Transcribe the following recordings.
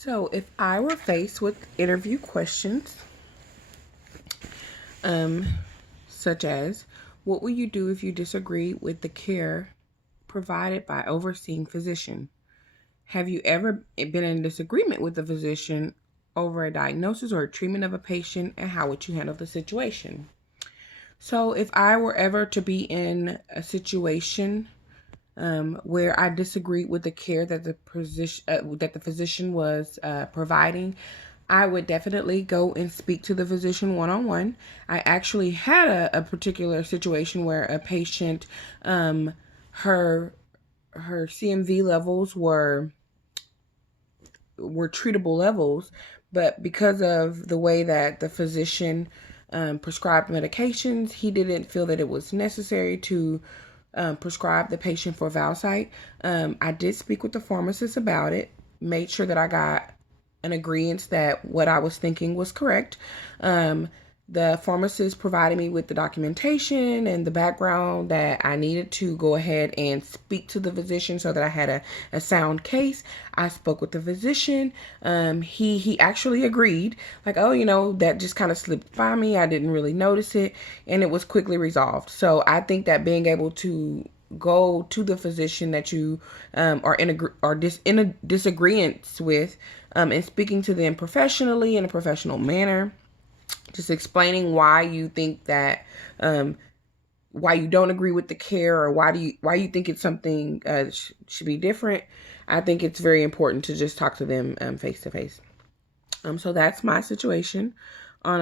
So, if I were faced with interview questions, um, such as, what will you do if you disagree with the care provided by overseeing physician? Have you ever been in disagreement with the physician over a diagnosis or a treatment of a patient, and how would you handle the situation? So, if I were ever to be in a situation where I disagreed with the care that the physician was providing, I would definitely go and speak to the physician one on one. I actually had a particular situation where a patient, her CMV levels were treatable levels, but because of the way that the physician prescribed medications, he didn't feel that it was necessary to prescribe the patient for Valsite. I did speak with the pharmacist about it, made sure that I got an agreement that what I was thinking was correct. The pharmacist provided me with the documentation and the background that I needed to go ahead and speak to the physician so that I had a sound case. I spoke with the physician. He actually agreed, like, oh, that just kind of slipped by me. I didn't really notice it, and it was quickly resolved. So I think that being able to go to the physician that you are in a disagreement with, and speaking to them professionally in a professional manner, just explaining why you think that, why you don't agree with the care, or why you think it's something should be different. I think it's very important to just talk to them face to face. So that's my situation on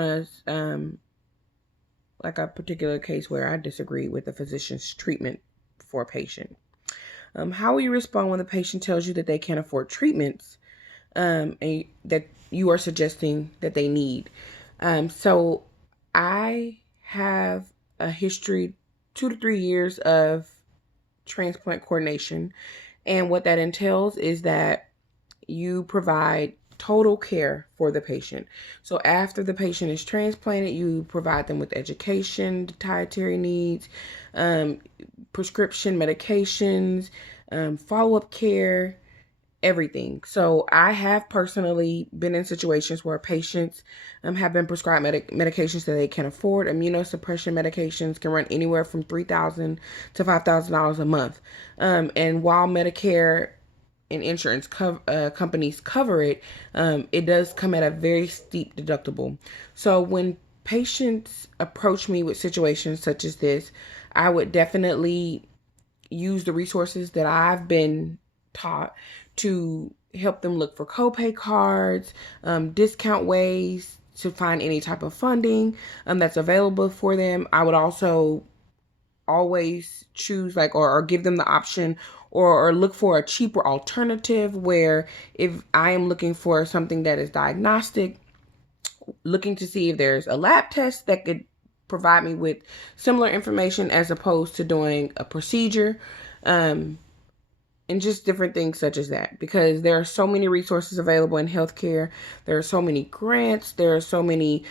a particular case where I disagree with the physician's treatment for a patient. How will you respond when the patient tells you that they can't afford treatments and that you are suggesting that they need? So I have a history, 2 to 3 years of transplant coordination. And what that entails is that you provide total care for the patient. So after the patient is transplanted, you provide them with education, dietary needs, prescription medications, follow-up care, everything. So I have personally been in situations where patients have been prescribed medications that they can't afford. Immunosuppression medications can run anywhere from $3,000 to $5,000 a month. And while Medicare and insurance companies cover it, it does come at a very steep deductible. So when patients approach me with situations such as this, I would definitely use the resources that I've been taught to help them look for copay cards, discount ways to find any type of funding that's available for them. I would also always choose or give them the option or look for a cheaper alternative, where if I am looking for something that is diagnostic, looking to see if there's a lab test that could provide me with similar information as opposed to doing a procedure, and just different things such as that, because there are so many resources available in healthcare. There are so many grants. There are so many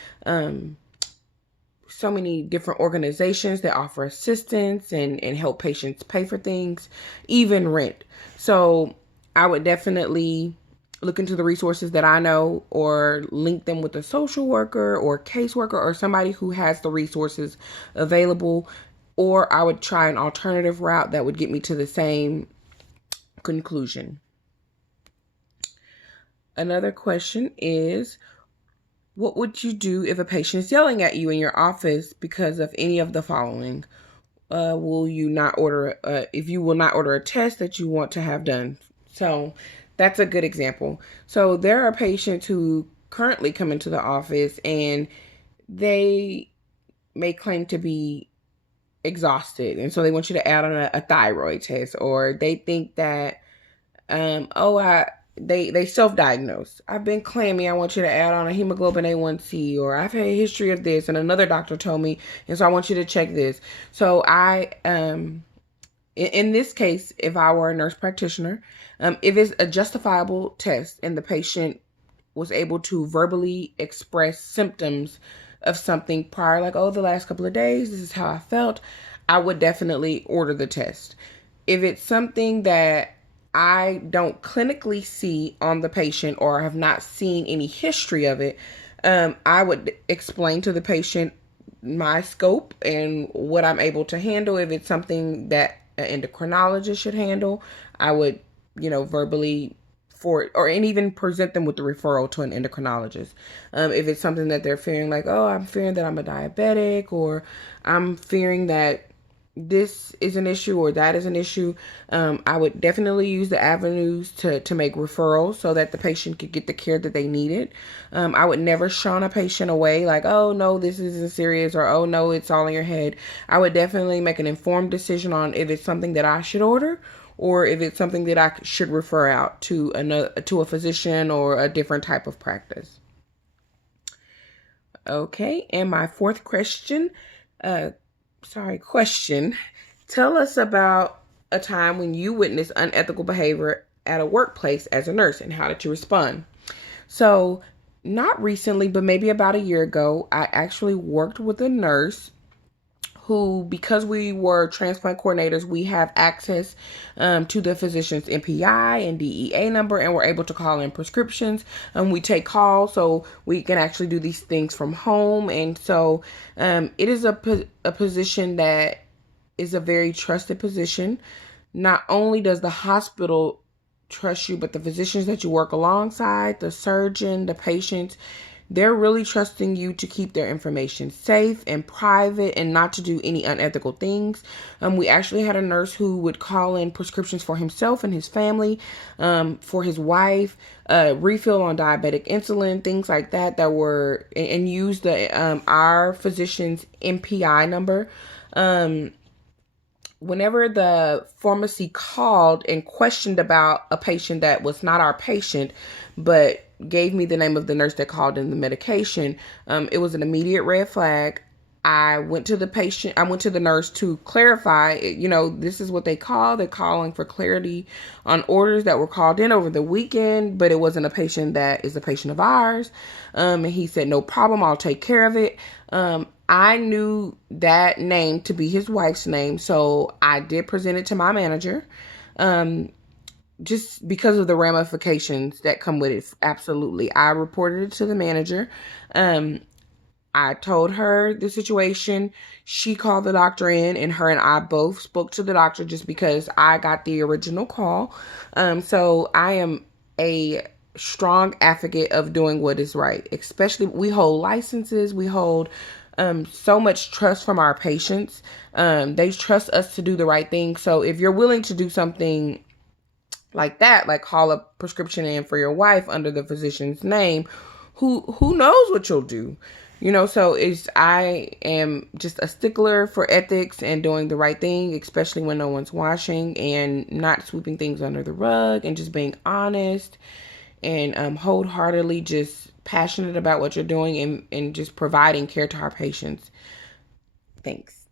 different organizations that offer assistance and help patients pay for things, even rent. So I would definitely look into the resources that I know, or link them with a social worker or caseworker or somebody who has the resources available. Or I would try an alternative route that would get me to the same conclusion. Another question is, what would you do if a patient is yelling at you in your office because of any of the following? Will you not order, if you will not order a test that you want to have done? So that's a good example. So there are patients who currently come into the office and they may claim to be exhausted, and so they want you to add on a thyroid test, or they think that they self-diagnose. I've been clammy, I want you to add on a hemoglobin A1C, or I've had a history of this and another doctor told me, and so I want you to check this. So in this case, if I were a nurse practitioner, if it's a justifiable test and the patient was able to verbally express symptoms of something prior, like, oh, the last couple of days, this is how I felt, I would definitely order the test. If it's something that I don't clinically see on the patient or have not seen any history of it, I would explain to the patient my scope and what I'm able to handle. If it's something that an endocrinologist should handle, I would, verbally and even present them with the referral to an endocrinologist. If it's something that they're fearing, like, oh, I'm fearing that I'm a diabetic, or I'm fearing that this is an issue or that is an issue, I would definitely use the avenues to make referrals so that the patient could get the care that they needed. I would never shun a patient away like, oh, no, this isn't serious, or oh, no, it's all in your head. I would definitely make an informed decision on if it's something that I should order or if it's something that I should refer out to a physician or a different type of practice. Okay, and my fourth question, tell us about a time when you witnessed unethical behavior at a workplace as a nurse, and how did you respond? So, not recently, but maybe about a year ago, I actually worked with a nurse who, because we were transplant coordinators, we have access to the physician's NPI and DEA number, and we're able to call in prescriptions. We take calls, so we can actually do these things from home. And so it is a position that is a very trusted position. Not only does the hospital trust you, but the physicians that you work alongside, the surgeon, the patients, they're really trusting you to keep their information safe and private and not to do any unethical things. We actually had a nurse who would call in prescriptions for himself and his family, for his wife, refill on diabetic insulin, things like that were, and use our physician's NPI number. Whenever the pharmacy called and questioned about a patient that was not our patient, but gave me the name of the nurse that called in the medication, it was an immediate red flag. I went to the nurse to clarify, this is what they call. They're calling for clarity on orders that were called in over the weekend, but it wasn't a patient that is a patient of ours. And he said, no problem, I'll take care of it. I knew that name to be his wife's name, so I did present it to my manager, just because of the ramifications that come with it. Absolutely. I reported it to the manager. I told her the situation. She called the doctor in, and her and I both spoke to the doctor just because I got the original call. So I am a strong advocate of doing what is right. Especially, we hold licenses. We hold so much trust from our patients. They trust us to do the right thing. So if you're willing to do something like that, like call a prescription in for your wife under the physician's name, who knows what you'll do? So I am just a stickler for ethics and doing the right thing, especially when no one's watching, and not sweeping things under the rug, and just being honest and wholeheartedly just passionate about what you're doing, and just providing care to our patients. Thanks.